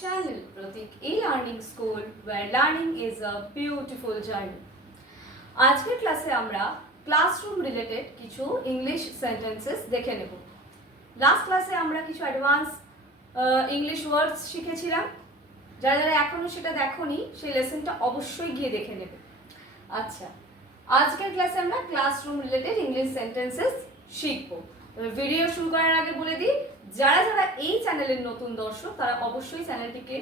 channel Pratik e-learning school where learning is a beautiful journey. আজকের ক্লাসে আমরা classroom related কিছু ইংলিশ সেন্টেন্সেস দেখে নেব। লাস্ট ক্লাসে আমরা কিছু অ্যাডভান্স ইংলিশ ওয়ার্ডস শিখেছিলাম। যারা যারা এখনো সেটা দেখোনি সেই লেসনটা অবশ্যই গিয়ে দেখে নেবে। আচ্ছা, আজকের ক্লাসে আমরা ক্লাসরুম রিলেটেড ইংলিশ সেন্টেন্সেস শিখবো। ভিডিও শুরু করার আগে বলে দিই, যারা যারা এই চ্যানেলের নতুন দর্শক তারা অবশ্যই চ্যানেলটিকে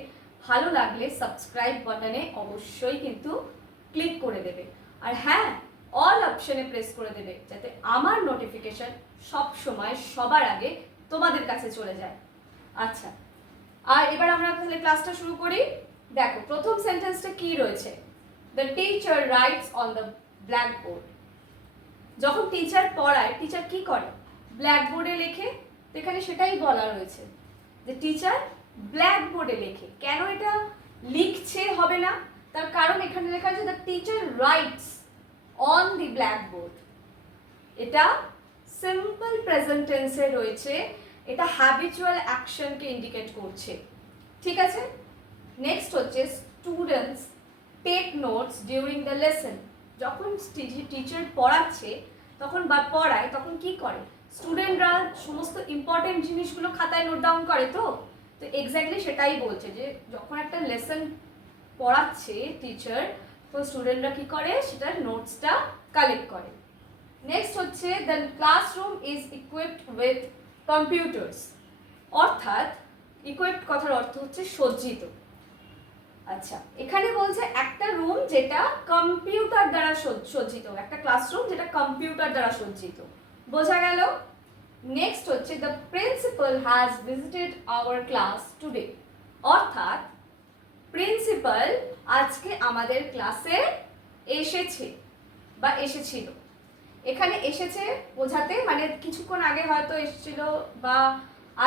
ভালো লাগলে সাবস্ক্রাইব বাটনে অবশ্যই কিন্তু ক্লিক করে দেবে, আর হ্যাঁ, অল অপশনে প্রেস করে দেবে যাতে আমার নোটিফিকেশন সব সময় সবার আগে তোমাদের কাছে চলে যায়। আচ্ছা, আর এবার আমরা তাহলে ক্লাসটা শুরু করি। দেখো প্রথম সেন্টেন্সটা কি রয়েছে, the teacher rights on the blackboard. যখন টিচার পড়ায়, টিচার কি করে? ব্ল্যাকবোর্ডে লেখে। তো এখানে সেটাই বলা রয়েছে যে টিচার ব্ল্যাকবোর্ডে লেখে। কেন এটা লিখছে হবে না? তার কারণ এখানে লেখা আছে the teacher rights on the blackboard. এটা সিম্পল প্রেজেন্ট টেন্সে রয়েছে, এটা হ্যাবিচুয়াল অ্যাকশনকে ইন্ডিকেট করছে। ঠিক আছে, নেক্সট হচ্ছে students take notes during the lesson. যখন টিচার পড়াচ্ছে তখন বা পড়ায় তখন কি করে? স্টুডেন্টরা সমস্ত ইম্পর্টেন্ট জিনিসগুলো খাতায় নোট ডাউন করে। তো এক্স্যাক্টলি সেটাই বলছে যে যখন একটা লেসন পড়াচ্ছে টিচার, তো স্টুডেন্টরা কি করে? সেটার নোটসটা কালেক্ট করে। নেক্সট হচ্ছে the classroom is equipped with computers. অর্থাৎ ইকুইপড কথার অর্থ হচ্ছে সজ্জিত। আচ্ছা, এখানে বলছে একটা রুম যেটা কম্পিউটার দ্বারা সজ্জিত, একটা ক্লাসরুম যেটা কম্পিউটার দ্বারা সজ্জিত। বোঝা গেল? নেক্সট হচ্ছে the principal has visited our class today. অর্থাৎ প্রিন্সিপাল আজকে আমাদের ক্লাসে এসেছে বা এসেছিল। এখানে এসেছে বোঝাতে মানে কিছুক্ষণ আগে হয়তো এসেছিল বা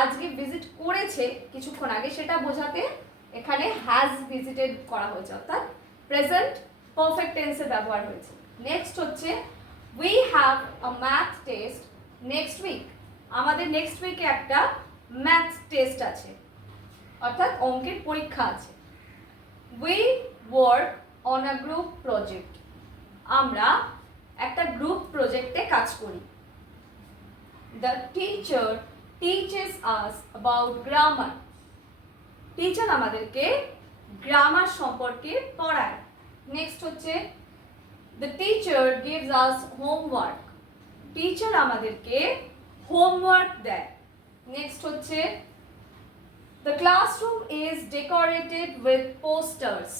আজকে ভিজিট করেছে কিছুক্ষণ আগে, সেটা বোঝাতে এখানে হ্যাজ ভিজিটেড করা হয়েছে, অর্থাৎ প্রেজেন্ট পারফেক্ট টেন্সে ব্যবহার হয়েছে। নেক্সট হচ্ছে we have a math test next week. আমাদের নেক্সট উইকে একটা ম্যাথ টেস্ট আছে, অর্থাৎ অঙ্কের পরীক্ষা আছে। We work on a group project. আমরা একটা গ্রুপ প্রজেক্টে কাজ করি। The teacher teaches us about grammar. Teacher আমাদেরকে গ্রামার সম্পর্কে পড়ায়। নেক্সট হচ্ছে the teacher gives us homework. Teacher আমাদেরকে হোমওয়ার্ক দেয়। নেক্সট হচ্ছে the classroom is decorated with posters.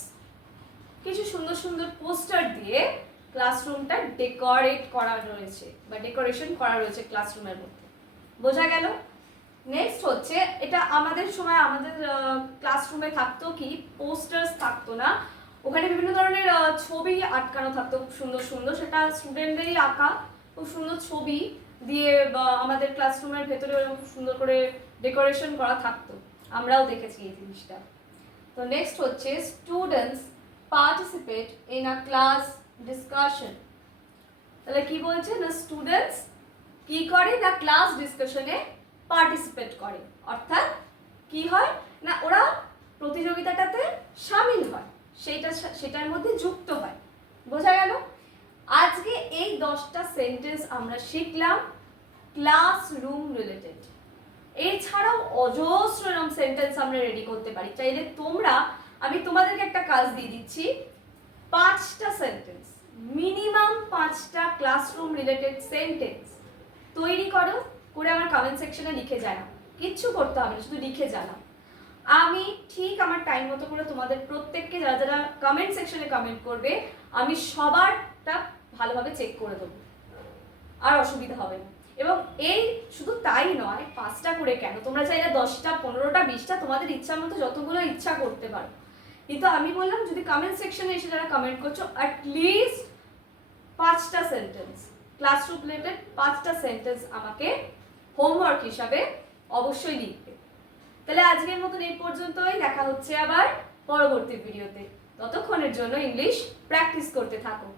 কিছু সুন্দর সুন্দর পোস্টার দিয়ে ক্লাসরুমটা ডেকোরেট করা রয়েছে বা ডেকোরেশন করা রয়েছে ক্লাসরুমের মধ্যে। বোঝা গেল? নেক্সট হচ্ছে এটা আমাদের সময় আমাদের ক্লাসরুমে থাকতো কি, পোস্টার্স থাকতো না, ওখানে বিভিন্ন ধরনের ছবি আটকানো থাকতো খুব সুন্দর সুন্দর। সেটা স্টুডেন্টদেরই আঁকা খুব সুন্দর ছবি দিয়ে বা আমাদের ক্লাসরুমের ভেতরে খুব সুন্দর করে ডেকোরেশন করা থাকতো, আমরাও দেখেছি এই জিনিসটা। তো নেক্সট হচ্ছে students participate in a class discussion. তাহলে কি বলছে না, স্টুডেন্টস কি করে না ক্লাস ডিসকাশনে পার্টিসিপেট করে। অর্থাৎ কি হয় না, ওরা প্রতিযোগিতাটাতে সামিল হয়, সেটার মধ্যে যুক্ত হয়। বোঝা গেল? আজকে এই 10টা সেন্টেন্স আমরা শিখলাম ক্লাসরুম রিলেটেড। এছাড়াও অজস্র এরকম সেন্টেন্স আমরা রেডি করতে পারি। চাইলে তোমরা, আমি তোমাদেরকে একটা কাজ দিয়ে দিচ্ছি, 5টা সেন্টেন্স, মিনিমাম 5টা ক্লাসরুম রিলেটেড সেন্টেন্স তৈরি করো, করে আমার কমেন্ট সেকশনে লিখে জানাও। কিচ্ছু করতে হবে না, শুধু লিখে জানাও। আমি ঠিক আমার টাইম মতো করে তোমাদের প্রত্যেককে যারা যারা কমেন্ট সেকশনে কমেন্ট করবে আমি সবারটা ভালোভাবে চেক করে দেবো, আর অসুবিধা হবে না। এবং এই শুধু তাই নয়, 5টা করে কেন, তোমরা চাইলে 10টা 15টা 20টা তোমাদের ইচ্ছা মতো যতগুলো ইচ্ছা করতে পারো। কিন্তু আমি বললাম যদি কমেন্ট সেকশনে এসে যারা কমেন্ট করছো অ্যাটলিস্ট 5টা সেন্টেন্স ক্লাসরুম রিলেটেড 5টা সেন্টেন্স আমাকে হোমওয়ার্ক হিসাবে অবশ্যই লিখবে। তাহলে আজকের মতন এই পর্যন্তই, দেখা হচ্ছে আবার পরবর্তী ভিডিওতে। ততক্ষণের জন্য ইংলিশ প্র্যাকটিস করতে থাকো।